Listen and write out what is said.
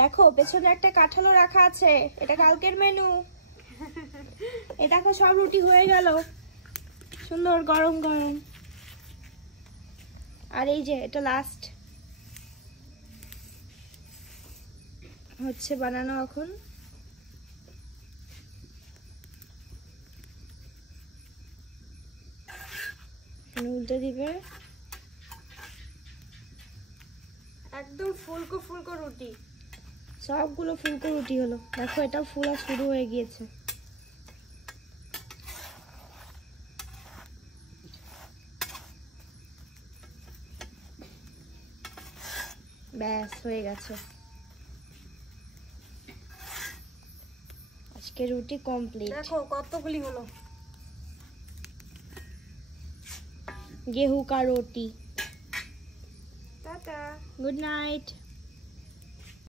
দেখো পেছনে একটা কাঁঠালও রাখা আছে, এটা কালকের মেনু। এ দেখো সব রুটি হয়ে গেল, সুন্দর গরম গরম। আর এই যে এটা লাস্ট হচ্ছে বানানো এখন। উল্টে দিবে, একদম ফুলকো ফুলকো রুটি, সবগুলো ফুলকো রুটি হলো। দেখো এটা ফুলা শুরু হয়ে গিয়েছে। ব্যাস হয়ে গেছে, আজকে রুটি কমপ্লিট। দেখো কতগুলি হলো। गेहूं का रोटी। Tata, good night.